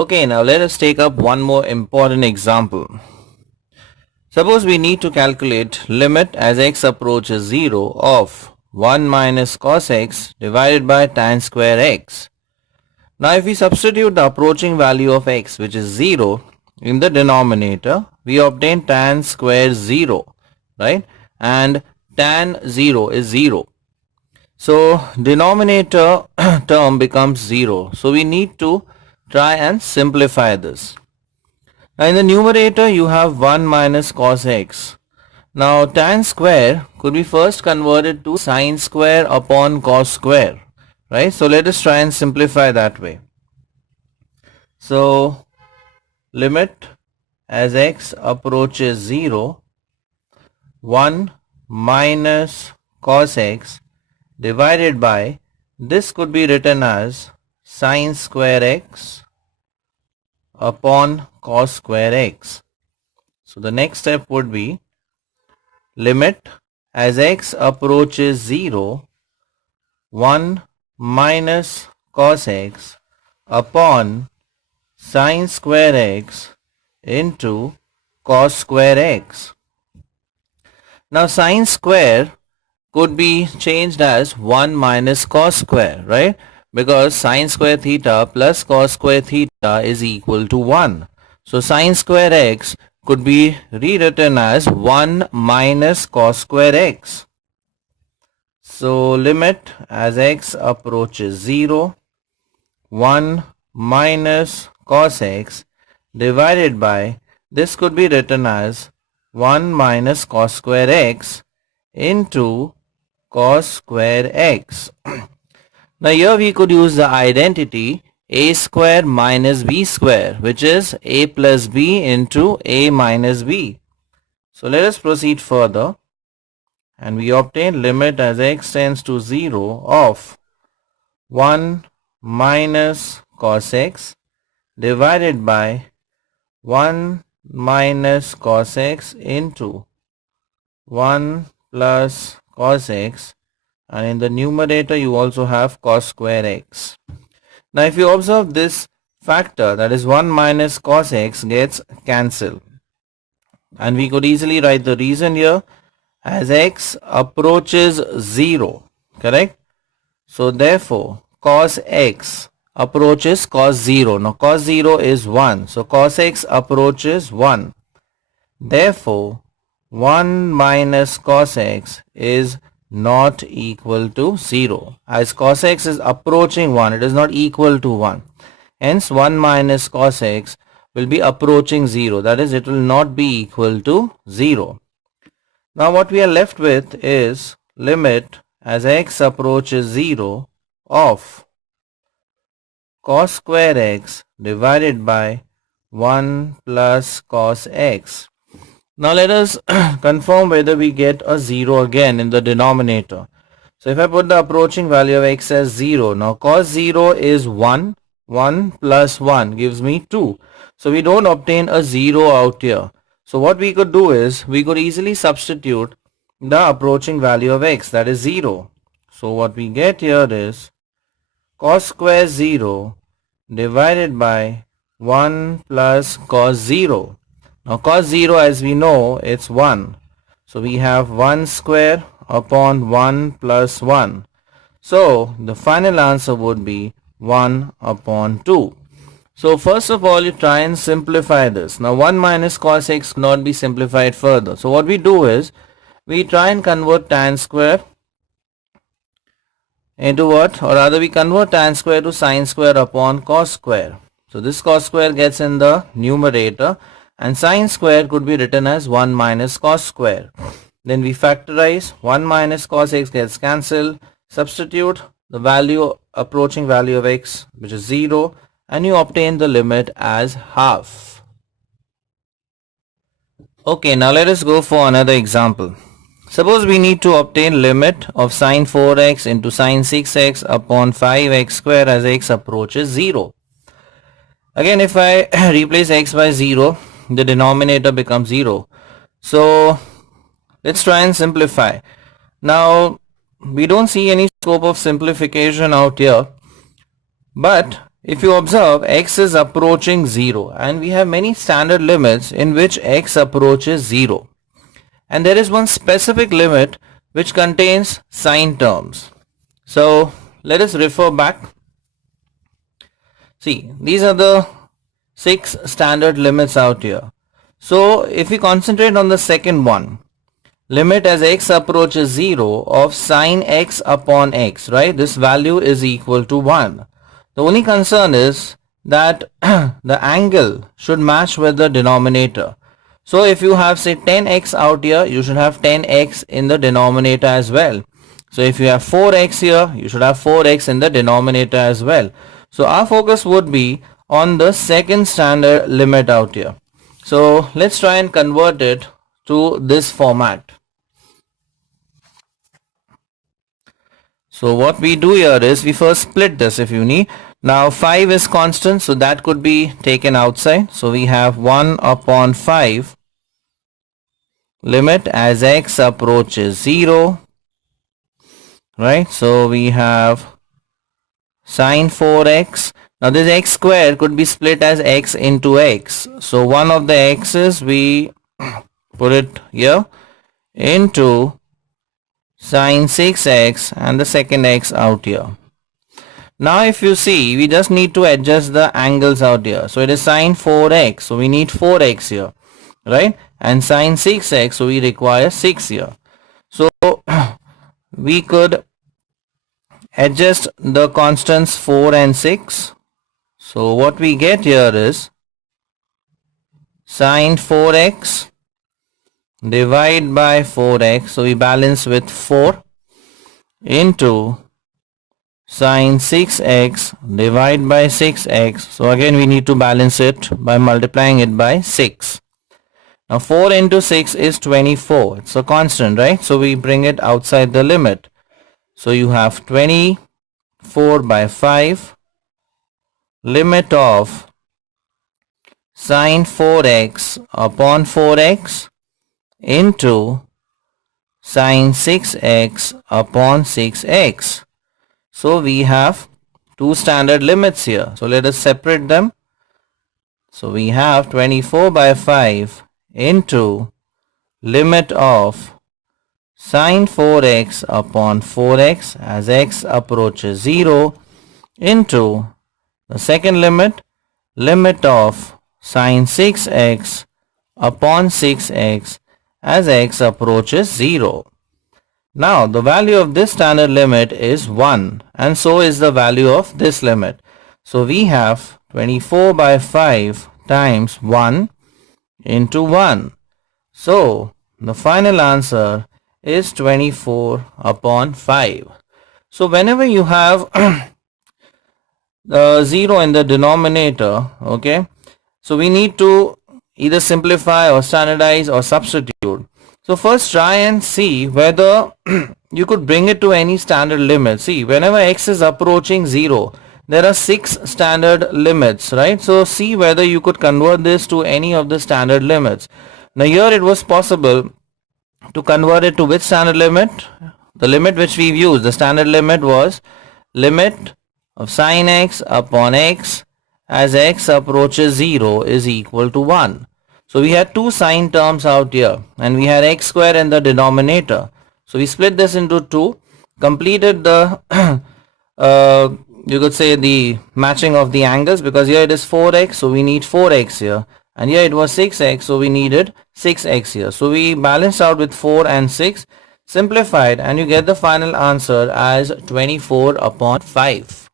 Okay, now let us take up one more important example. Suppose we need to calculate limit as x approaches 0 of 1 minus cos x divided by tan square x. Now if we substitute the approaching value of x, which is 0, in the denominator, we obtain tan square 0, right? And tan 0 is 0. So denominator term becomes 0. So we need to try and simplify this. Now in the numerator you have 1 minus cos x. Now tan square could be first converted to sine square upon cos square, right? So let us try and simplify that way. So limit as x approaches 0, 1 minus cos x divided by, this could be written as sine square x upon cos square x. So the next step would be limit as x approaches 0, 1 minus cos x upon sine square x into cos square x. Now sine square could be changed as 1 minus cos square, right? Because sine square theta plus cos square theta is equal to 1. So sine square x could be rewritten as 1 minus cos square x. So limit as x approaches 0, 1 minus cos x divided by, this could be written as 1 minus cos square x into cos square x. Now here we could use the identity a square minus b square, which is a plus b into a minus b. So let us proceed further, and we obtain limit as x tends to 0 of 1 minus cos x divided by 1 minus cos x into 1 plus cos x, and in the numerator you also have cos square x. Now if you observe this factor, that is 1 minus cos x, gets cancelled, and we could easily write the reason here as x approaches 0, correct? So therefore cos x approaches cos 0. Now cos 0 is 1, so cos x approaches 1. Therefore 1 minus cos x is not equal to 0. As cos x is approaching 1, it is not equal to 1. Hence 1 minus cos x will be approaching 0. That is, it will not be equal to 0. Now what we are left with is limit as x approaches 0 of cos square x divided by 1 plus cos x. Now let us confirm whether we get a 0 again in the denominator. So if I put the approaching value of x as 0, now cos 0 is 1, 1 plus 1 gives me 2. So we don't obtain a 0 out here. So what we could do is, we could easily substitute the approaching value of x, that is 0. So what we get here is cos square 0 divided by 1 plus cos 0. Now cos 0, as we know, it's 1. So we have 1 square upon 1 plus 1. So the final answer would be 1 upon 2. So first of all, you try and simplify this. Now 1 minus cos x cannot be simplified further. So what we do is, we try and convert tan square into what? Or rather, we convert tan square to sine square upon cos square. So this cos square gets in the numerator, and sine square could be written as 1 minus cos square. Then we factorize, 1 minus cos x gets cancelled, substitute the value, approaching value of x, which is 0, and you obtain the limit as half. Okay, now let us go for another example. Suppose we need to obtain limit of sine 4x into sine 6x upon 5x square as x approaches 0. Again, if I replace x by 0, the denominator becomes 0. So let's try and simplify. Now we don't see any scope of simplification out here, but if you observe, x is approaching 0 and we have many standard limits in which x approaches 0. And there is one specific limit which contains sine terms. So let us refer back. See, these are the 6 standard limits out here. So if we concentrate on the second one, limit as x approaches 0 of sine x upon x, right? This value is equal to 1. The only concern is that the angle should match with the denominator. So if you have say 10x out here, you should have 10x in the denominator as well. So if you have 4x here, you should have 4x in the denominator as well. So our focus would be on the second standard limit out here. So let's try and convert it to this format. So what we do here is we first split this if you need. Now 5 is constant, so that could be taken outside. So we have 1 upon 5 limit as x approaches 0. Right, so we have sine 4x. Now this x square could be split as x into x. So one of the x's we put it here into sine 6x and the second x out here. Now if you see, we just need to adjust the angles out here. So it is sine 4x, so we need 4x here, right? And sine 6x, so we require 6 here. So we could adjust the constants 4 and 6. So what we get here is sine 4x divide by 4x, so we balance with 4 into sine 6x divide by 6x. So again we need to balance it by multiplying it by 6. Now 4 into 6 is 24. It's a constant, right? So we bring it outside the limit. So you have 24 by 5 limit of sine 4x upon 4x into sine 6x upon 6x. So we have two standard limits here. So let us separate them. So we have 24 by 5 into limit of sine 4x upon 4x as x approaches 0 into the second limit, limit of sine 6x upon 6x as x approaches 0. Now the value of this standard limit is 1 and so is the value of this limit. So we have 24 by 5 times 1 into 1. So the final answer is 24 upon 5. So whenever you have the 0 in the denominator, okay, so we need to either simplify or standardize or substitute. So first try and see whether you could bring it to any standard limit. See, whenever x is approaching 0, there are 6 standard limits, right? So see whether you could convert this to any of the standard limits. Now here it was possible to convert it to which standard limit? The limit which we've used, the standard limit was limit of sine x upon x as x approaches 0 is equal to 1. So we had two sine terms out here and we had x square in the denominator. So we split this into 2, completed the you could say the matching of the angles, because here it is 4x, so we need 4x here, and here it was 6x, so we needed 6x here. So we balanced out with 4 and 6, simplified, and you get the final answer as 24 upon 5.